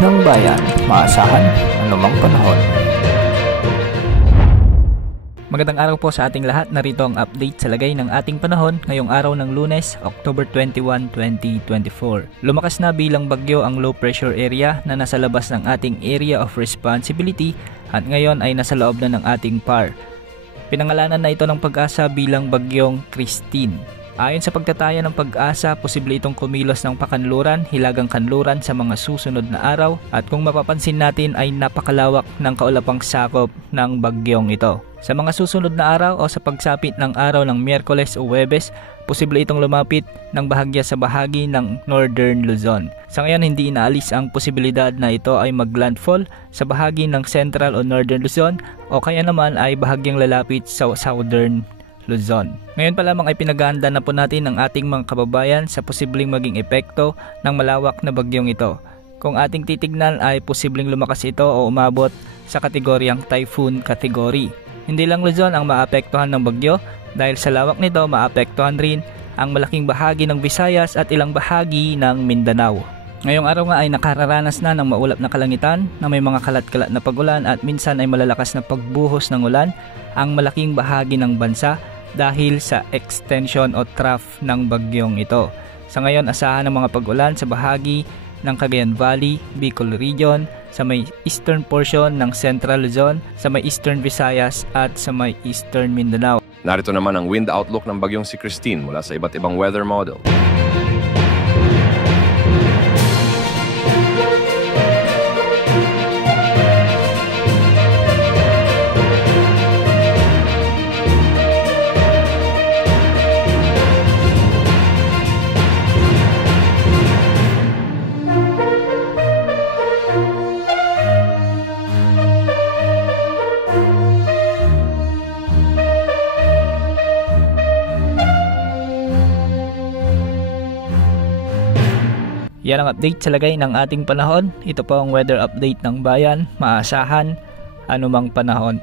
ng bayan, maasahan anumang panahon. Magandang araw po sa ating lahat. Narito ang update sa lagay ng ating panahon ngayong araw ng Lunes, October 21, 2024. Lumakas na bilang bagyo ang low pressure area na nasa labas ng ating area of responsibility at ngayon ay nasa loob na ng ating PAR. Pinangalanan na ito ng Pag-asa bilang bagyong Christine. Ayon sa pagtataya ng Pag-asa, posible itong kumilos ng pakanluran, hilagang kanluran sa mga susunod na araw at kung mapapansin natin ay napakalawak ng kaulapang sakop ng bagyong ito. Sa mga susunod na araw o sa pagsapit ng araw ng Miyerkules o Huwebes, posible itong lumapit ng bahagya sa bahagi ng Northern Luzon. Sa ngayon, hindi inaalis ang posibilidad na ito ay maglandfall sa bahagi ng Central o Northern Luzon o kaya naman ay bahagyang lalapit sa Southern Luzon. Ngayon pa lamang ay pinag-aanda na po natin ang ating mga kababayan sa posibleng maging epekto ng malawak na bagyong ito. Kung ating titignan ay posibleng lumakas ito o umabot sa kategoryang typhoon category. Hindi lang Luzon ang maapektuhan ng bagyo dahil sa lawak nito maapektuhan rin ang malaking bahagi ng Visayas at ilang bahagi ng Mindanao. Ngayong araw nga ay nakararanas na ng maulap na kalangitan na may mga kalat-kalat na pagulan at minsan ay malalakas na pagbuhos ng ulan ang malaking bahagi ng bansa dahil sa extension o trough ng bagyong ito. Sa ngayon, asahan ng mga pag-ulan sa bahagi ng Cagayan Valley, Bicol Region, sa may eastern portion ng Central Luzon, sa may eastern Visayas at sa may eastern Mindanao. Narito naman ang wind outlook ng bagyong si Christine mula sa iba't ibang weather model. Yan ang update sa lagay ng ating panahon. Ito po ang weather update ng bayan, maasahan anumang panahon.